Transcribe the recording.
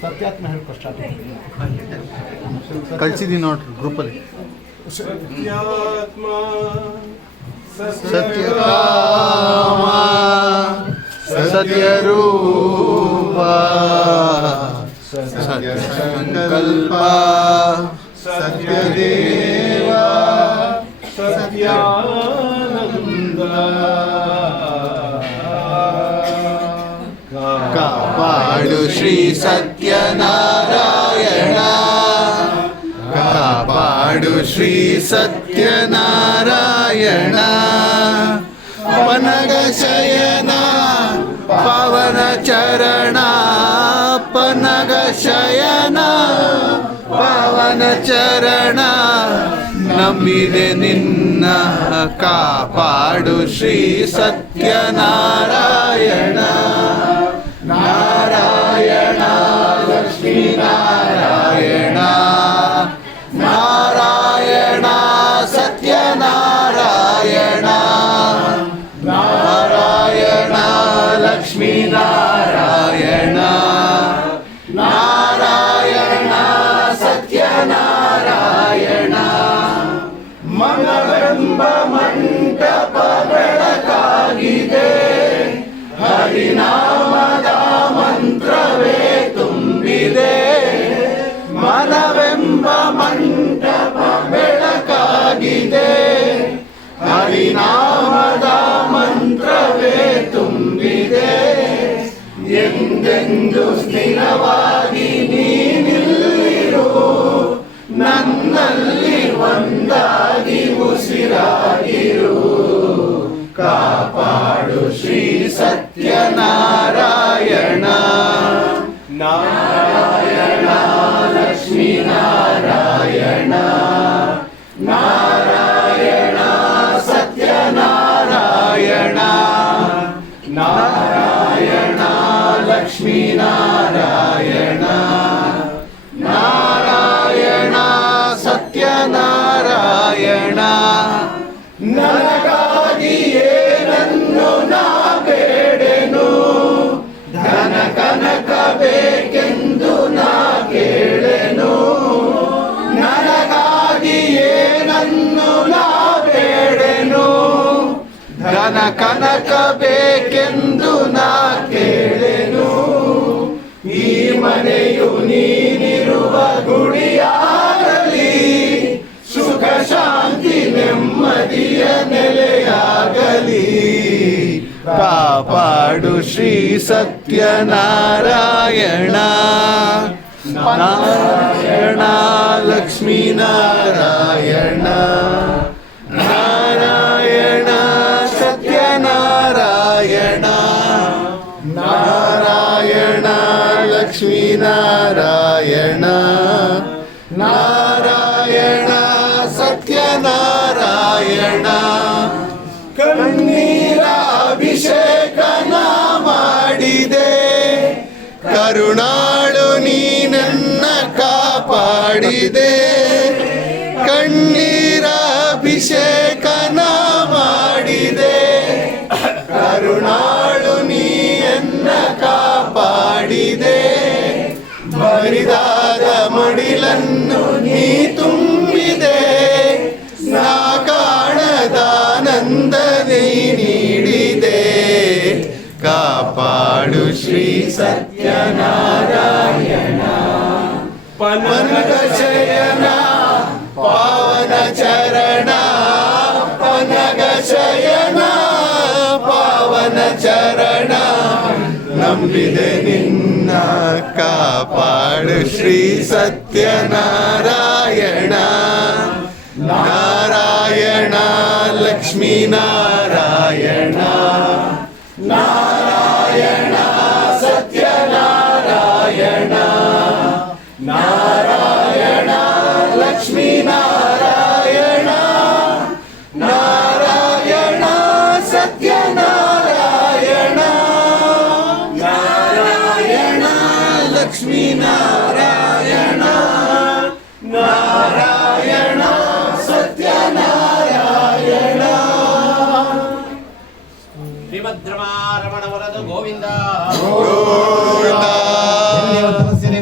Satyatma ಹೇಳ್ಕೊ start ಕಳ್ಸಿದೀನಿ ನೋಡ್ರಿ ಗ್ರೂಪಲ್ಲಿ ಸತ್ಯಾತ್ಮ ಸತ್ಯಕಾಮ ಸತ್ಯರೂಪ ಸತ್ಯ ಸಂಕಲ್ಪ ಸತ್ಯದೇವ ಸತ್ಯಾನಂದ ಶ್ರೀ ಸತ್ಯನಾರಾಯಣ. ಕಾಪಾಡು ಶ್ರೀ ಸತ್ಯನಾರಾಯಣ. ಪನಗ ಶಯನ, ಪವನ ಚರಣ, ಪನಗ ಶಯನ, ಪವನ ಚರಣ ನಂಬಿದೆ ನಿನ್ನ. ಕಾಪಾಡು ಶ್ರೀ ಸತ್ಯನಾರಾಯಣ ಸತ್ಯನಾರಾಯಣ ನಾರಾಯಣ ಲಕ್ಷ್ಮೀ ನಾರಾಯಣ. ನಾರಾಯಣ ಸತ್ಯನಾರಾಯಣ ಮನವೆಂಬ ಮಂಟಪ ಬೆಳಕಾಗಿದೆ. ಹರಿನಾಮದ ಮಂತ್ರವೇ ತುಂಬಿದೆ. ಮನವೆಂಬ ಮಂಟಪ ಎಂದೆಂದು ಸ್ಥಿರವಾಗಿ ನೀನಿಲ್ಲಿರೋ ನನ್ನಲ್ಲಿ ಒಂದಾಗಿ ಉಸಿರಾಗಿರು. ಕಾಪಾಡು ಶ್ರೀ ಸತ್ಯನಾರಾಯಣ. ನಾರಾಯಣ. ಲಕ್ಷ್ಮೀ ನಾರಾಯಣ ನಾರಾಯಣ ಸತ್ಯನಾರಾಯಣ. ನನಗಾಗಿ ಏನನ್ನು ನಾ ಬೇಡೆನು. ಧನ ಕನಕ ಬೇಕೆಂದು ನಾ ಕೇಳೆನು. ನನಗಾಗಿ ಏನನ್ನು ನಾ ಬೇಡೆನು. ಧನ ಕನಕ ಬೇಕೆಂದು ನಾ ಮನೆಯು ನೀನಿರುವ ಗುಡಿಯಾಗಲಿ ಸುಖ ಶಾಂತಿ ನೆಮ್ಮದಿಯ ನೆಲೆಯಾಗಲಿ. ಕಾಪಾಡು ಶ್ರೀ ಸತ್ಯನಾರಾಯಣ. ನಾರಾಯಣ ಲಕ್ಷ್ಮೀ ನಾರಾಯಣ ಸತ್ಯನಾರಾಯಣ. ಕಣ್ಣೀರ ಅಭಿಷೇಕನ ಮಾಡಿದೆ. ಕರುಣಾಳು ನೀನನ್ನ ಕಾಪಾಡಿದೆ. ಕಣ್ಣೀರ ಅಭಿಷೇಕನ ಮಾಡಿದೆ. ಕರುಣಾಳು ನೀಯನ್ನ ಕಾಪಾಡಿದೆ. ಬರಿದಾದ ಮಡಿಲನ್ನು ನೀ ತುಂಬಿದೆ. ನಾ ಕಾಣದಾನಂದ ನೀ ನೀಡಿದೆ. ಕಾಪಾಡು ಶ್ರೀ ಸತ್ಯನಾರಾಯಣ. ಪನಕ ಶಯನ, ಪಾವನ ಚರಣ ಪನಗ ಶಯನ, ಪಾವನ ಚರಣ. ನಂಬಿದೆ ನಿನ್ನ ಕಾಪಾಡು ಶ್ರೀ ಸತ್ಯನಾರಾಯಣ ನಾರಾಯಣ ಲಕ್ಷ್ಮೀ ನಾರಾಯಣ ನಾರಾಯಣ ಸತ್ಯನಾರಾಯಣ ನಾರಾಯಣ ಲಕ್ಷ್ಮೀ ನಾರಾಯಣ ಸತ್ಯನಾರಾಯಣ